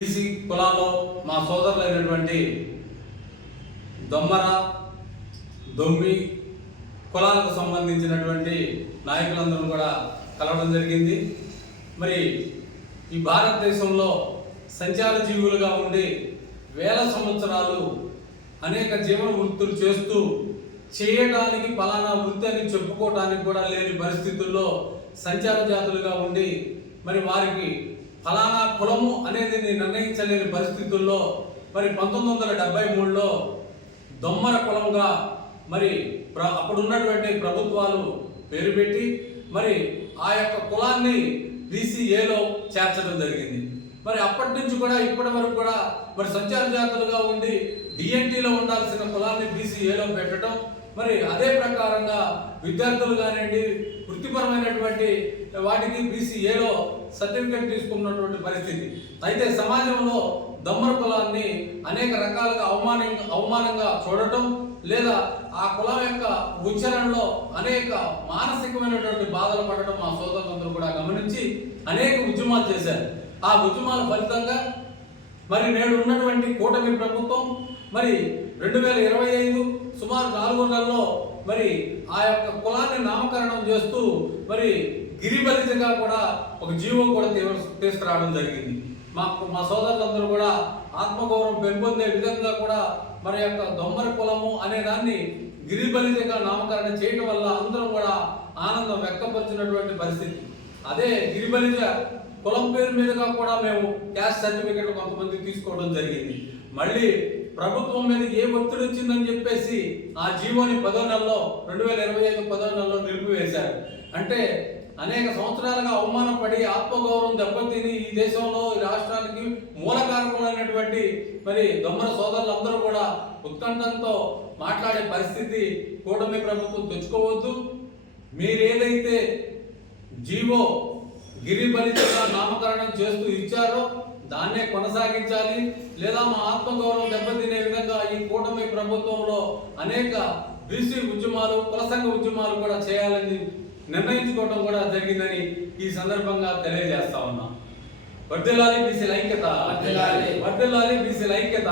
BC కులాల్లో మా సోదరులైనటువంటి దొమ్మర దొమ్మి కులాలకు సంబంధించినటువంటి నాయకులందరూ కూడా కలవడం జరిగింది. మరి ఈ భారతదేశంలో సంచార జీవులుగా ఉండి వేల సంవత్సరాలు అనేక జీవన వృత్తులు చేస్తూ చేయడానికి ఫలానా వృత్తి అని చెప్పుకోవడానికి కూడా లేని పరిస్థితుల్లో సంచార జాతులుగా ఉండి మరి వారికి ఫలానా కులము అనేది నిర్ణయించలేని పరిస్థితుల్లో మరి పంతొమ్మిది వందల డెబ్బై మూడులో దొమ్మర కులంగా మరి ప్ర అప్పుడు ఉన్నటువంటి ప్రభుత్వాలు పేరు పెట్టి మరి ఆ యొక్క కులాన్ని బీసీఏలో చేర్చడం జరిగింది. మరి అప్పటి నుంచి కూడా ఇప్పటి వరకు కూడా మరి సంచార జాతులుగా ఉండి డిఎన్టీలో ఉండాల్సిన కులాన్ని బీసీఏలో పెట్టడం మరి అదే ప్రకారంగా విద్యార్థులు కానివ్వండి వృత్తిపరమైనటువంటి వాటికి బీసీఏలో సర్టిఫికేట్ తీసుకున్నటువంటి పరిస్థితి. అయితే సమాజంలో దమ్మర కులాన్ని అనేక రకాలుగా అవమానం అవమానంగా చూడటం లేదా ఆ కులం యొక్క ఉచ్చారణలో అనేక మానసికమైనటువంటి బాధలు పడటం మా సోదరులందరూ కూడా గమనించి అనేక ఉద్యమాలు చేశారు. ఆ ఉద్యమాల ఫలితంగా మరి నేడు ఉన్నటువంటి కూటమి ప్రభుత్వం మరి రెండు వేల ఇరవై ఐదు సుమారు నాలుగు నెలల్లో మరి ఆ యొక్క కులాన్ని నామకరణం చేస్తూ మరి గిరిబలితగా కూడా ఒక జీవో కూడా తీవ్ర తీసుకురావడం జరిగింది. మా మా సోదరులందరూ కూడా ఆత్మగౌరవం పెంపొందే విధంగా కూడా మన యొక్క దొమ్మర కులము అనే దాన్ని గిరిబలితగా నామకరణం చేయడం వల్ల అందరం కూడా ఆనందం వ్యక్తపరిచినటువంటి పరిస్థితి. అదే గిరిబలిజ కులం పేరు మీదుగా కూడా మేము క్యాస్ట్ సర్టిఫికేట్ కొంతమంది తీసుకోవడం జరిగింది. మళ్ళీ ప్రభుత్వం మీద ఏ ఒత్తిడి వచ్చిందని చెప్పేసి ఆ జీవోని పదో నెలలో రెండు వేల ఇరవై ఐదు పదో నెలలో నిలిపివేశారు. అంటే అనేక సంవత్సరాలుగా అవమానపడి ఆత్మగౌరవం దెబ్బతిని ఈ దేశంలో ఈ రాష్ట్రానికి మూలకారకులైనటువంటి మరి దొమ్మల సోదరులందరూ కూడా ఉత్కంఠంతో మాట్లాడే పరిస్థితి కూటమి ప్రభుత్వం తెచ్చుకోవద్దు. మీరేదైతే జీవో గిరిబలితగా నామకరణం చేస్తూ ఇచ్చారో దాన్నే కొనసాగించాలి లేదా మా ఆత్మగౌరవం దెబ్బతినే విధంగా ఈ కూటమి ప్రభుత్వంలో అనేక బీసీ ఉద్యమాలు సంఘ ఉద్యమాలు కూడా చేయాలని నిర్ణయించుకోవడం కూడా జరిగిందని ఈ సందర్భంగా తెలియజేస్తా ఉన్నాం వర్దిల్లాలి బీసీల ఐక్యత. వర్దిల్లాలి బీసీల ఐక్యత.